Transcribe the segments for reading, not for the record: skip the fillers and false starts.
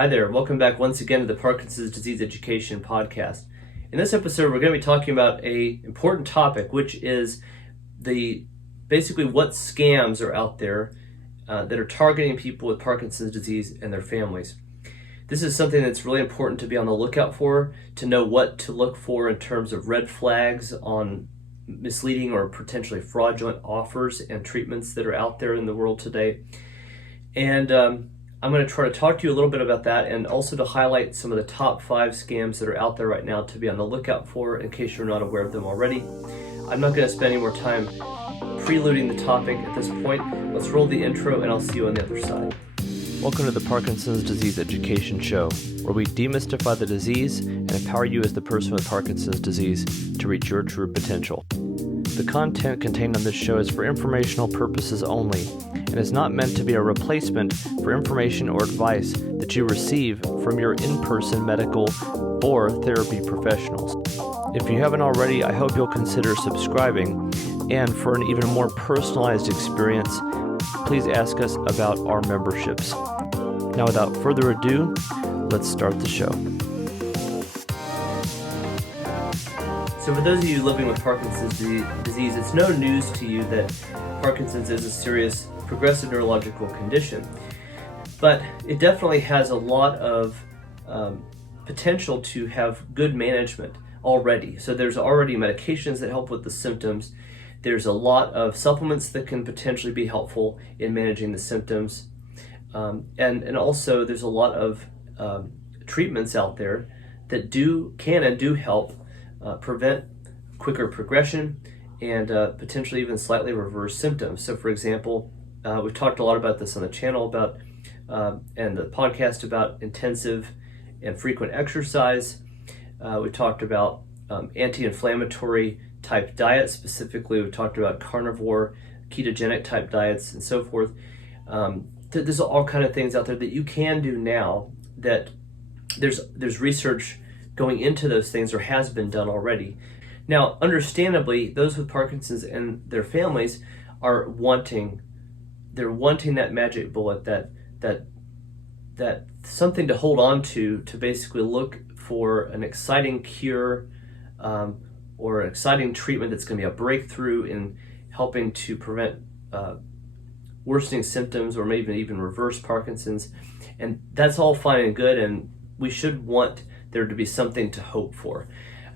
Hi there, welcome back once again to the Parkinson's Disease Education Podcast. In this episode, we're going to be talking about an important topic, which is basically what scams are out there that are targeting people with Parkinson's disease and their families. This is something that's really important to be on the lookout for, to know what to look for in terms of red flags on misleading or potentially fraudulent offers and treatments that are out there in the world today. And I'm going to try to talk to you a little bit about that, and also to highlight some of the top 5 scams that are out there right now to be on the lookout for in case you're not aware of them already. I'm not going to spend any more time preluding the topic at this point. Let's roll the intro and I'll see you on the other side. Welcome to the Parkinson's Disease Education Show, where we demystify the disease and empower you as the person with Parkinson's disease to reach your true potential. The content contained on this show is for informational purposes only and is not meant to be a replacement for information or advice that you receive from your in-person medical or therapy professionals. If you haven't already, I hope you'll consider subscribing, and for an even more personalized experience, please ask us about our memberships. Now, without further ado, let's start the show. So for those of you living with Parkinson's disease, it's no news to you that Parkinson's is a serious progressive neurological condition, but it definitely has a lot of potential to have good management already. So there's already medications that help with the symptoms. There's a lot of supplements that can potentially be helpful in managing the symptoms. And also there's a lot of treatments out there that can and do help prevent quicker progression and potentially even slightly reverse symptoms. So for example, we've talked a lot about this on the channel and the podcast about intensive and frequent exercise. We talked about anti-inflammatory type diets. Specifically, we talked about carnivore, ketogenic type diets, and so forth. There's all kind of things out there that you can do now that there's research going into those things, or has been done already. Now, understandably, those with Parkinson's and their families are wanting that magic bullet, that something to hold on to basically look for an exciting cure or an exciting treatment that's going to be a breakthrough in helping to prevent worsening symptoms or maybe even reverse Parkinson's. And that's all fine and good, and we should want there to be something to hope for.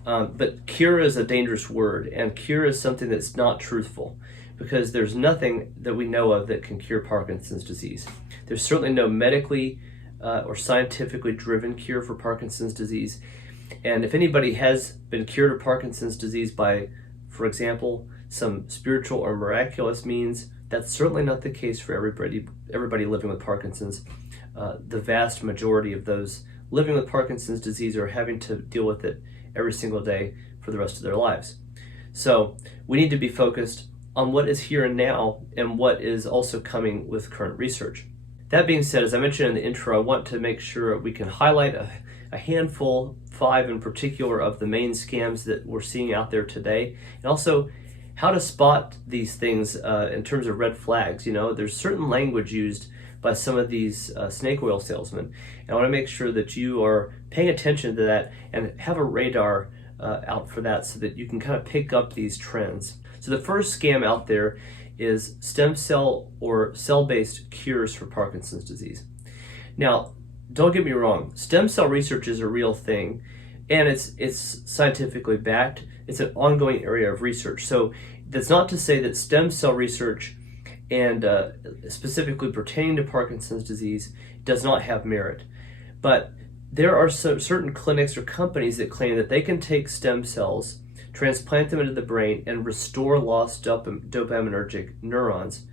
But cure is a dangerous word, and cure is something that's not truthful, because there's nothing that we know of that can cure Parkinson's disease. There's certainly no medically or scientifically driven cure for Parkinson's disease. And if anybody has been cured of Parkinson's disease by, for example, some spiritual or miraculous means, that's certainly not the case for everybody living with Parkinson's. The vast majority of those living with Parkinson's disease are having to deal with it every single day for the rest of their lives. So we need to be focused on what is here and now and what is also coming with current research. That being said, as I mentioned in the intro, I want to make sure we can highlight a handful, 5 in particular, of the main scams that we're seeing out there today, and also how to spot these things in terms of red flags. There's certain language used by some of these snake oil salesmen, and I want to make sure that you are paying attention to that and have a radar out for that, so that you can kind of pick up these trends. So the first scam out there is stem cell or cell-based cures for Parkinson's disease. Now, don't get me wrong, stem cell research is a real thing, and it's scientifically backed. It's an ongoing area of research. So that's not to say that stem cell research, and specifically pertaining to Parkinson's disease, does not have merit. But there are certain clinics or companies that claim that they can take stem cells, transplant them into the brain, and restore lost dopaminergic neurons,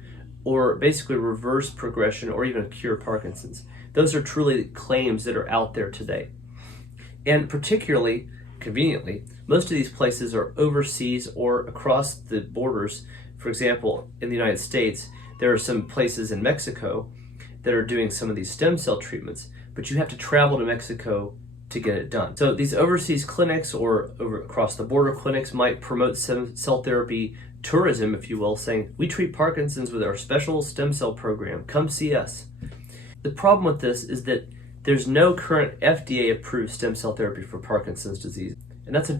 or basically reverse progression or even cure Parkinson's. Those are truly claims that are out there today. And particularly, conveniently, most of these places are overseas or across the borders. For example, in the United States, there are some places in Mexico that are doing some of these stem cell treatments, but you have to travel to Mexico to get it done. So these overseas clinics or across the border clinics might promote cell therapy tourism, if you will, saying, we treat Parkinson's with our special stem cell program, come see us. The problem with this is that there's no current FDA-approved stem cell therapy for Parkinson's disease. And that's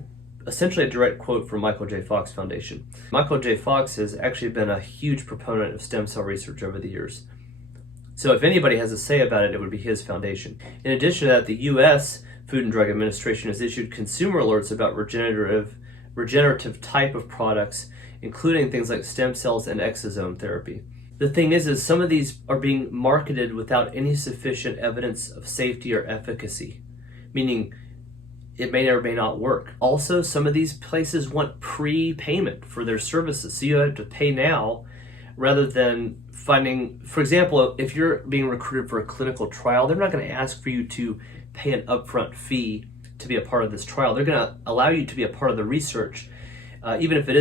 essentially a direct quote from Michael J. Fox Foundation. Michael J. Fox has actually been a huge proponent of stem cell research over the years. So if anybody has a say about it, it would be his foundation. In addition to that, the U.S. Food and Drug Administration has issued consumer alerts about regenerative type of products, including things like stem cells and exosome therapy. The thing is some of these are being marketed without any sufficient evidence of safety or efficacy, meaning it may or may not work. Also, some of these places want prepayment for their services, so you have to pay now rather than finding, for example, if you're being recruited for a clinical trial, they're not going to ask for you to pay an upfront fee to be a part of this trial. They're going to allow you to be a part of the research. Even if it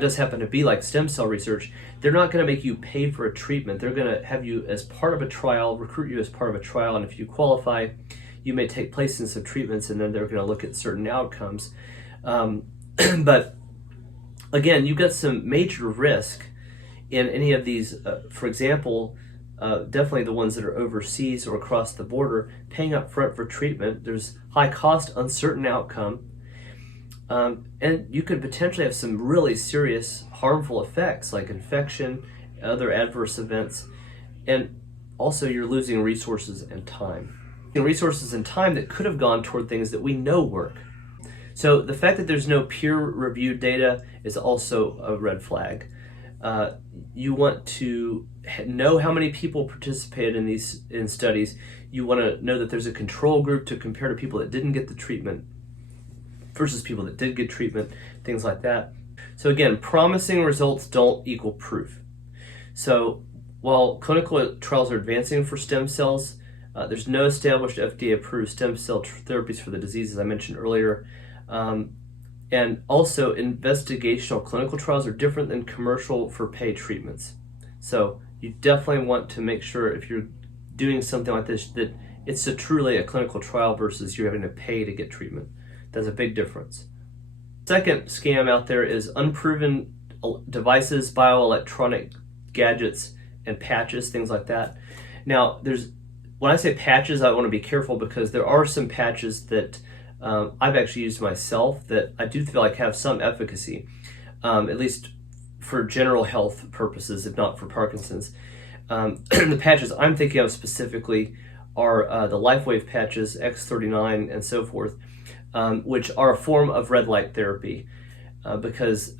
does happen to be like stem cell research, they're not going to make you pay for a treatment. They're going to have you as part of a trial, recruit you as part of a trial, and if you qualify, you may take place in some treatments, and then they're going to look at certain outcomes. But again, you've got some major risk in any of these. For example, definitely the ones that are overseas or across the border, paying up front for treatment. There's high cost, uncertain outcome. And you could potentially have some really serious harmful effects like infection, other adverse events, and also you're losing resources and time. Resources and time that could have gone toward things that we know work. So the fact that there's no peer-reviewed data is also a red flag. You want to know how many people participated in studies. You want to know that there's a control group to compare to people that didn't get the treatment versus people that did get treatment, things like that. So again, promising results don't equal proof. So while clinical trials are advancing for stem cells, there's no established FDA-approved stem cell therapies for the diseases I mentioned earlier. And also, investigational clinical trials are different than commercial for pay treatments. So you definitely want to make sure if you're doing something like this that it's truly a clinical trial versus you're having to pay to get treatment. There's a big difference. Second scam out there is unproven devices, bioelectronic gadgets, and patches, things like that. Now, when I say patches, I want to be careful because there are some patches that I've actually used myself that I do feel like have some efficacy, at least for general health purposes, if not for Parkinson's. The patches I'm thinking of specifically are the LifeWave patches, X39 and so forth, which are a form of red light therapy because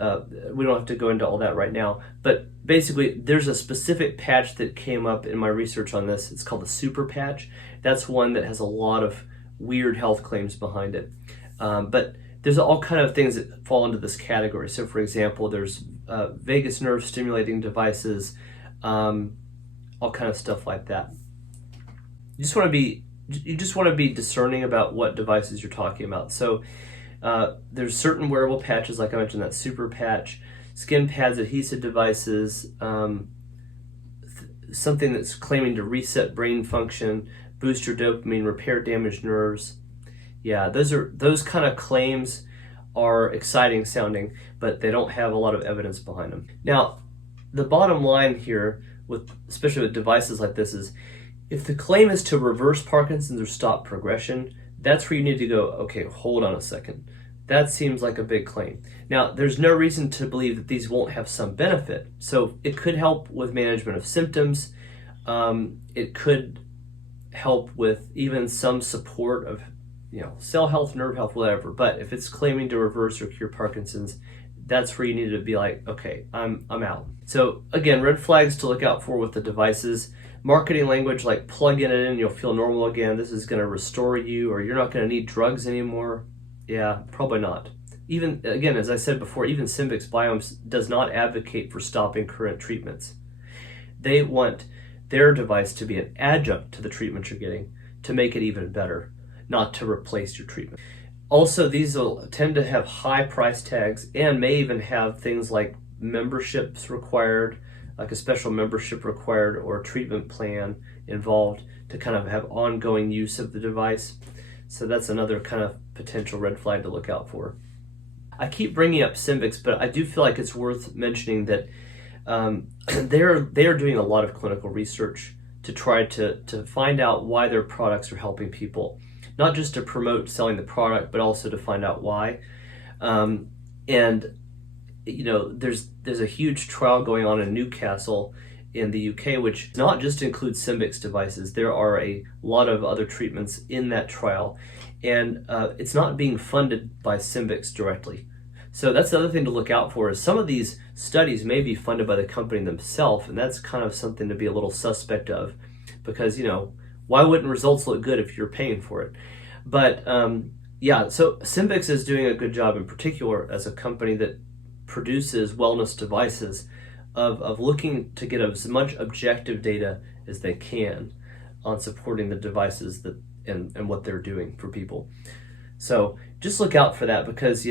we don't have to go into all that right now. But basically, there's a specific patch that came up in my research on this. It's called the super patch. That's one that has a lot of weird health claims behind it. But there's all kind of things that fall into this category. So for example, there's vagus nerve stimulating devices, all kind of stuff like that. You just want to be discerning about what devices you're talking about. So there's certain wearable patches, like I mentioned, that super patch, skin pads, adhesive devices, something that's claiming to reset brain function, boost your dopamine, repair damaged nerves. Yeah, those kind of claims are exciting sounding, but they don't have a lot of evidence behind them. Now, the bottom line here, especially with devices like this, is if the claim is to reverse Parkinson's or stop progression, that's where you need to go, okay, hold on a second. That seems like a big claim. Now, there's no reason to believe that these won't have some benefit. So it could help with management of symptoms. It could help with even some support of, cell health, nerve health, whatever. But if it's claiming to reverse or cure Parkinson's, that's where you need to be like, okay, I'm out. So again, red flags to look out for with the devices. Marketing language like plug it in, you'll feel normal again. This is going to restore you, or you're not going to need drugs anymore. Yeah, probably not. Even, again, as I said before, even Symbix Biomes does not advocate for stopping current treatments. They want their device to be an adjunct to the treatment you're getting to make it even better, not to replace your treatment. Also, these will tend to have high price tags and may even have things like memberships required, like a special membership required or a treatment plan involved to kind of have ongoing use of the device. So that's another kind of potential red flag to look out for. I keep bringing up Symbix, but I do feel like it's worth mentioning that they are doing a lot of clinical research to try to find out why their products are helping people, not just to promote selling the product, but also to find out why. And there's a huge trial going on in Newcastle in the UK, which not just includes Symbix devices. There are a lot of other treatments in that trial, and it's not being funded by Symbix directly. So that's the other thing to look out for, is some of these studies may be funded by the company themselves, and that's kind of something to be a little suspect of, because why wouldn't results look good if you're paying for it? But so Symbix is doing a good job, in particular as a company that produces wellness devices, of looking to get as much objective data as they can on supporting the devices that and what they're doing for people. So just look out for that, because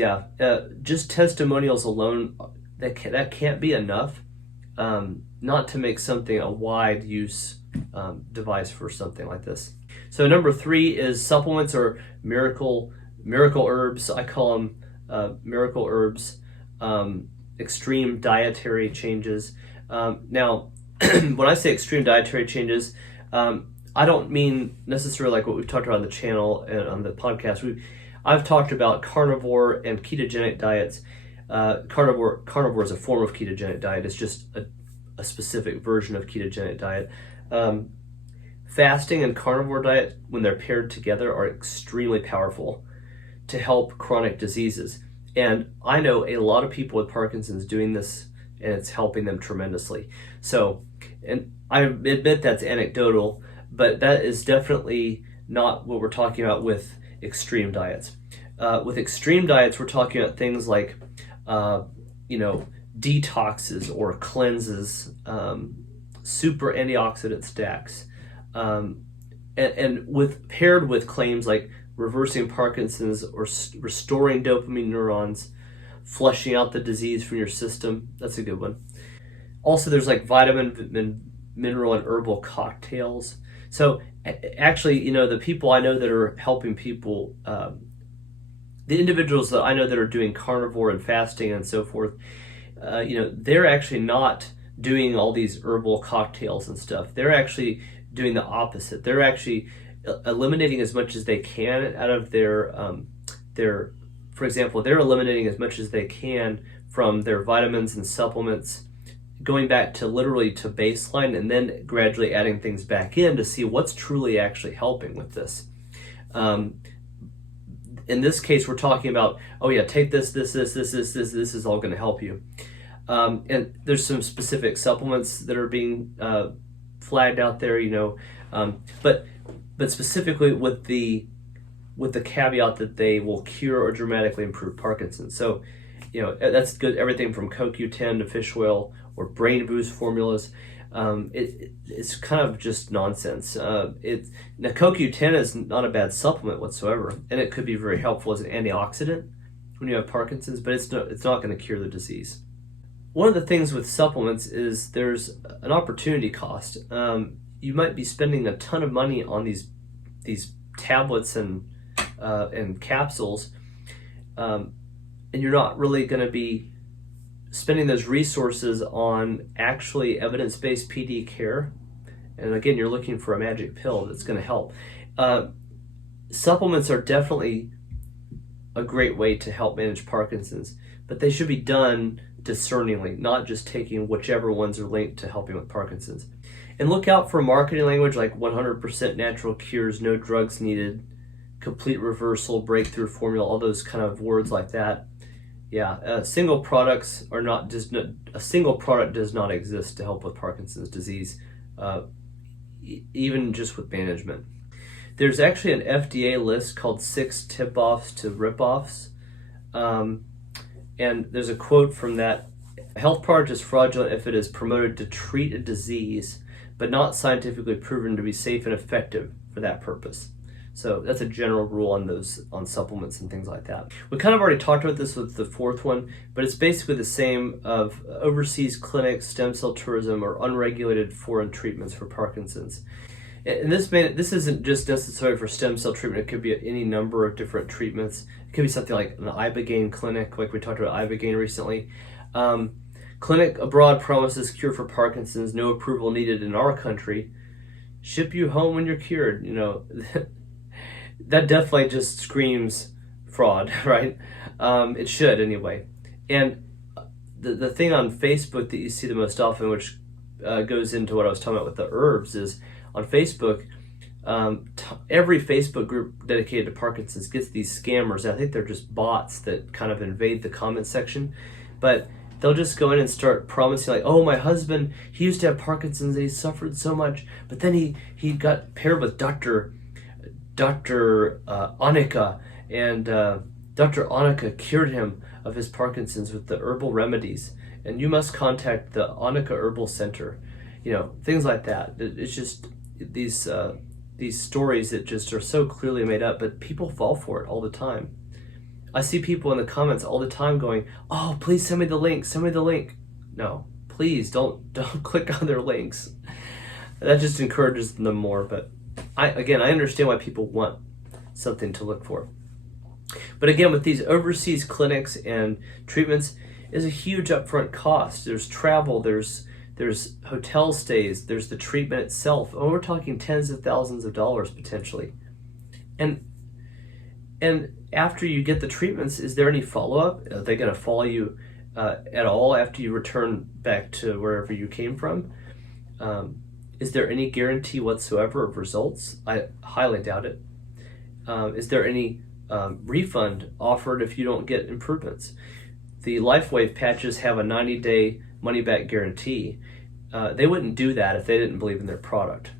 just testimonials alone, that can't be enough not to make something a wide use device for something like this. So number 3 is supplements, or miracle herbs. I call them miracle herbs. Extreme dietary changes. Now, when I say extreme dietary changes, I don't mean necessarily like what we've talked about on the channel and on the podcast. I've talked about carnivore and ketogenic diets. Carnivore is a form of ketogenic diet. It's just a specific version of ketogenic diet. Fasting and carnivore diet, when they're paired together, are extremely powerful to help chronic diseases. And I know a lot of people with Parkinson's doing this, and it's helping them tremendously. So, and I admit that's anecdotal, but that is definitely not what we're talking about with extreme diets. With extreme diets, we're talking about things like, detoxes or cleanses, super antioxidant stacks, and paired with claims like reversing Parkinson's or restoring dopamine neurons, flushing out the disease from your system. That's a good one. Also, there's like vitamin, mineral, and herbal cocktails. So actually, the people I know that are helping people, the individuals that I know that are doing carnivore and fasting and so forth, they're actually not doing all these herbal cocktails and stuff. They're actually doing the opposite. They're actually eliminating as much as they can out of their, for example, they're eliminating as much as they can from their vitamins and supplements, going back to literally to baseline, and then gradually adding things back in to see what's truly actually helping with this. In this case, we're talking about, take this is all going to help you. And there's some specific supplements that are being flagged out there, but specifically with the caveat that they will cure or dramatically improve Parkinson's. So, that's good. Everything from CoQ10 to fish oil or brain boost formulas. It's kind of just nonsense. Now CoQ10 is not a bad supplement whatsoever, and it could be very helpful as an antioxidant when you have Parkinson's, but it's not going to cure the disease. One of the things with supplements is there's an opportunity cost. You might be spending a ton of money on these tablets and capsules, and you're not really going to be spending those resources on actually evidence-based PD care. And again, you're looking for a magic pill that's going to help. Supplements are definitely a great way to help manage Parkinson's, but they should be done discerningly, not just taking whichever ones are linked to helping with Parkinson's. And look out for marketing language like 100% natural cures, no drugs needed, complete reversal, breakthrough formula, all those kind of words like that. Single products are not, a single product does not exist to help with Parkinson's disease, even just with management. There's actually an FDA list called 6 tip-offs to rip-offs. And there's a quote from that: "A health product is fraudulent if it is promoted to treat a disease, but not scientifically proven to be safe and effective for that purpose." So that's a general rule on supplements and things like that. We kind of already talked about this with the 4th one, but it's basically the same of overseas clinics, stem cell tourism, or unregulated foreign treatments for Parkinson's. And this isn't just necessarily for stem cell treatment. It could be any number of different treatments. It could be something like an ibogaine clinic, like we talked about ibogaine recently. Clinic abroad promises cure for Parkinson's, no approval needed in our country. ship you home when you're cured. That definitely just screams fraud, right? It should anyway. And the thing on Facebook that you see the most often, which goes into what I was talking about with the herbs, is on Facebook, every Facebook group dedicated to Parkinson's gets these scammers. I think they're just bots that kind of invade the comment section, but they'll just go in and start promising, like, oh, my husband, he used to have Parkinson's and he suffered so much, but then he got paired with Dr. Annika, and Dr. Annika cured him of his Parkinson's with the herbal remedies, and you must contact the Annika Herbal Center. Things like that. It's just these stories that just are so clearly made up, but people fall for it all the time. I see people in the comments all the time going, oh, please send me the link, send me the link. No, please don't click on their links. That just encourages them more, but I understand why people want something to look for. But again, with these overseas clinics and treatments, is a huge upfront cost. There's travel, there's hotel stays, there's the treatment itself. Oh, we're talking tens of thousands of dollars potentially. And after you get the treatments, is there any follow-up? Are they going to follow you at all after you return back to wherever you came from? Is there any guarantee whatsoever of results? I highly doubt it. Is there any refund offered if you don't get improvements? The LifeWave patches have a 90-day money-back guarantee. They wouldn't do that if they didn't believe in their product.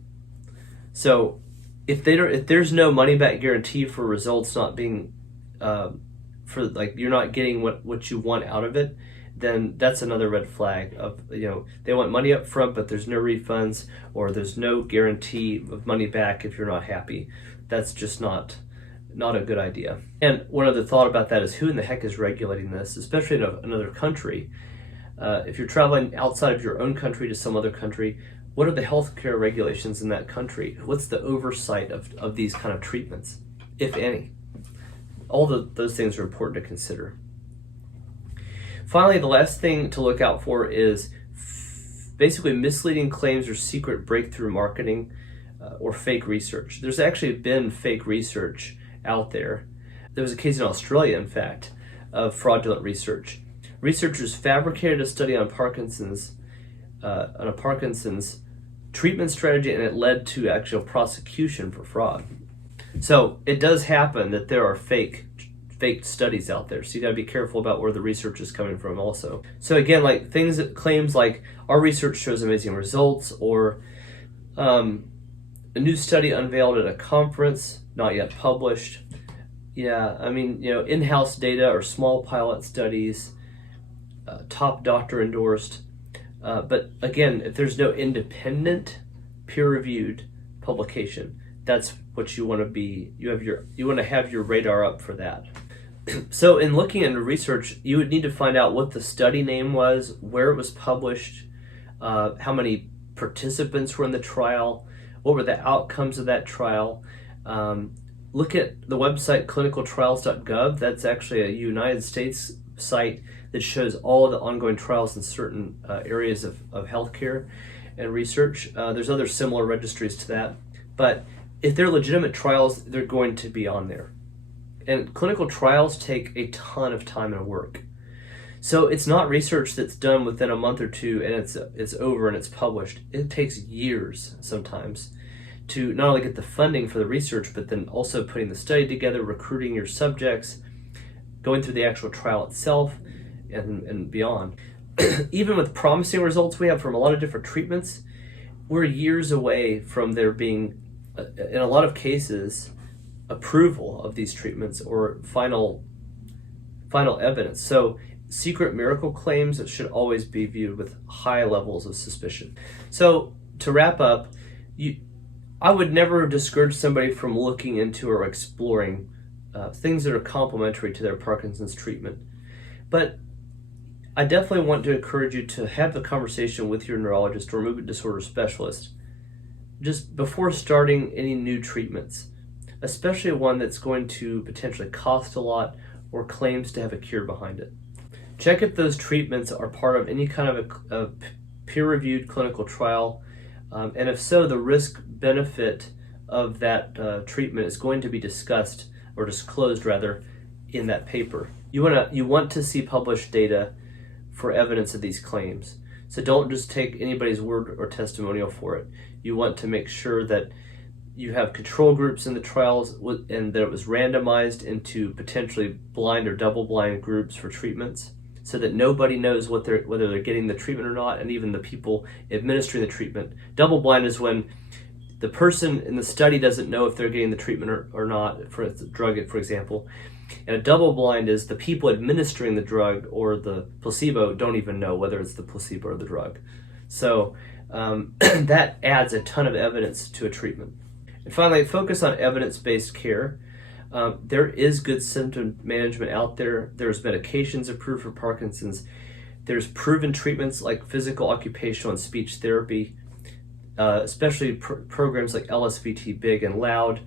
So if there's no money-back guarantee for results not being, you're not getting what you want out of it, then that's another red flag of, they want money up front, but there's no refunds, or there's no guarantee of money back if you're not happy. That's just not a good idea. And one other thought about that is, who in the heck is regulating this, especially in another country? If you're traveling outside of your own country to some other country, what are the healthcare regulations in that country? What's the oversight of these kind of treatments, if any? All those things are important to consider. Finally, the last thing to look out for is basically misleading claims or secret breakthrough marketing or fake research. There's actually been fake research out there. There was a case in Australia, in fact, of fraudulent research. Researchers fabricated a study on Parkinson's treatment strategy, and it led to actual prosecution for fraud. So it does happen that there are fake studies out there. So you got to be careful about where the research is coming from also. So again, like claims like our research shows amazing results, or a new study unveiled at a conference, not yet published. Yeah, in-house data or small pilot studies, top doctor endorsed. But again, if there's no independent, peer-reviewed publication, that's what you want to be. You want to have your radar up for that. So in looking into research, you would need to find out what the study name was, where it was published, how many participants were in the trial, what were the outcomes of that trial. Look at the website clinicaltrials.gov. That's actually a United States site that shows all of the ongoing trials in certain areas of healthcare and research. There's other similar registries to that. But if they're legitimate trials, they're going to be on there. And clinical trials take a ton of time and work. So it's not research that's done within a month or two and it's over and it's published. It takes years sometimes to not only get the funding for the research, but then also putting the study together, recruiting your subjects, going through the actual trial itself, and beyond. Even with promising results we have from a lot of different treatments, we're years away from there being, in a lot of cases, approval of these treatments or final evidence. So secret miracle claims should always be viewed with high levels of suspicion. So to wrap up, I would never discourage somebody from looking into or exploring things that are complementary to their Parkinson's treatment. But I definitely want to encourage you to have the conversation with your neurologist or movement disorder specialist just before starting any new treatments, especially one that's going to potentially cost a lot or claims to have a cure behind it. Check if those treatments are part of any kind of a peer-reviewed clinical trial. And if so, the risk benefit of that treatment is going to be discussed, or disclosed rather, in that paper. You want to see published data for evidence of these claims. So don't just take anybody's word or testimonial for it. You want to make sure that you have control groups in the trials, and that it was randomized into potentially blind or double-blind groups for treatments, so that nobody knows whether they're getting the treatment or not, and even the people administering the treatment. Double-blind is when the person in the study doesn't know if they're getting the treatment or not, for the drug, for example. And a double-blind is the people administering the drug or the placebo don't even know whether it's the placebo or the drug. So that adds a ton of evidence to a treatment. And finally, focus on evidence-based care. There is good symptom management out there. There's medications approved for Parkinson's. There's proven treatments like physical, occupational, and speech therapy, especially programs like LSVT, Big and Loud,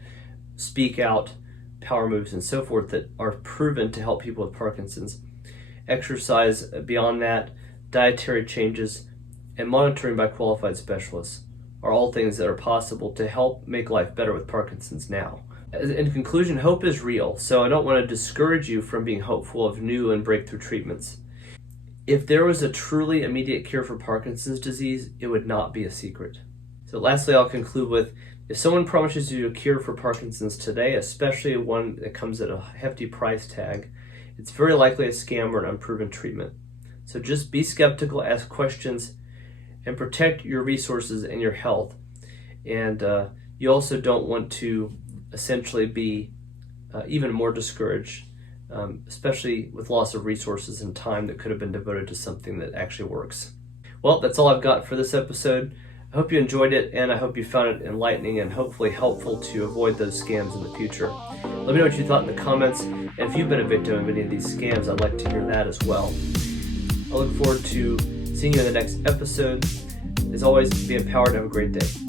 Speak Out, Power Moves, and so forth, that are proven to help people with Parkinson's. Exercise beyond that, dietary changes, and monitoring by qualified specialists are all things that are possible to help make life better with Parkinson's now. In conclusion, hope is real, so I don't want to discourage you from being hopeful of new and breakthrough treatments. If there was a truly immediate cure for Parkinson's disease, it would not be a secret. So lastly, I'll conclude with, if someone promises you a cure for Parkinson's today, especially one that comes at a hefty price tag, it's very likely a scam or an unproven treatment. So just be skeptical, ask questions, and protect your resources and your health. And you also don't want to essentially be even more discouraged, especially with loss of resources and time that could have been devoted to something that actually works. Well, that's all I've got for this episode. I hope you enjoyed it, and I hope you found it enlightening and hopefully helpful to avoid those scams in the future. Let me know what you thought in the comments, and if you've been a victim of any of these scams, I'd like to hear that as well. I look forward to seeing you in the next episode. As always, be empowered and have a great day.